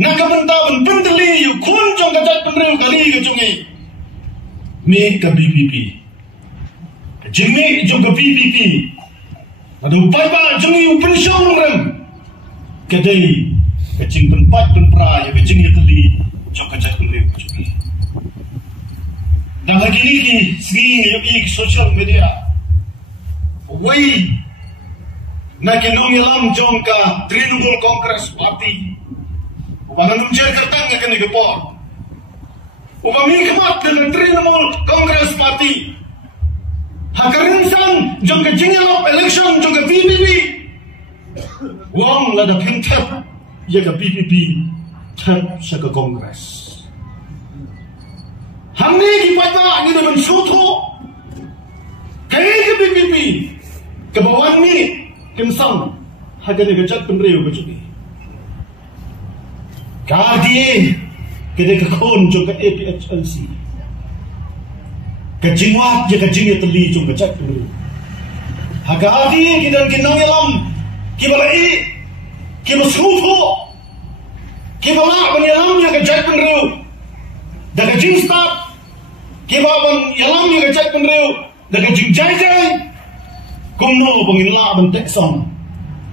Nakabentaban penteli yu kun jong kajat penreu kali ke jungi. Me ke BPP. Jingi jong ke BPP. Ada upai ba jungi upen syong rem. Kedai kecing penpat penpra ya kecing ya teli jong kajat penreu ke jungi. Dan lagi ni segi yu social media. Wai nak kenong yalam jong ka Trinamool Congress Party. Upang menunjuk kertang akan digepor. Upang mikmat dengan Trinamool Congress Party. Hakarinsan jong ke jingalop election jong ke PPP. Wang lada pintep ya ke PPP tep sa ke Congress. Hamni kipata ni naman suto. Kaya ke PPP kebawan ni kimsang hagani gajat penreu kecuni. Kadi kita kekon juga APHLC. Kejingwat je kejingnya teli juga cak dulu. Hagadi kita kinang yalam kibalai kibasuto kibala penyalam je kejak penreu. Dan kejing stop kibaban yalam je kejak penreu. Dan kejing jai kumno penginla bentek som.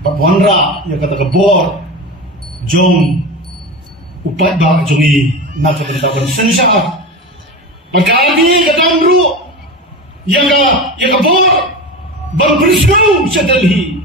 Patwanra yang kata kebor jong upat bak jungi nak ketahuan sensat. Pagkali kadang bro yang ka bor ban bersau sedelhi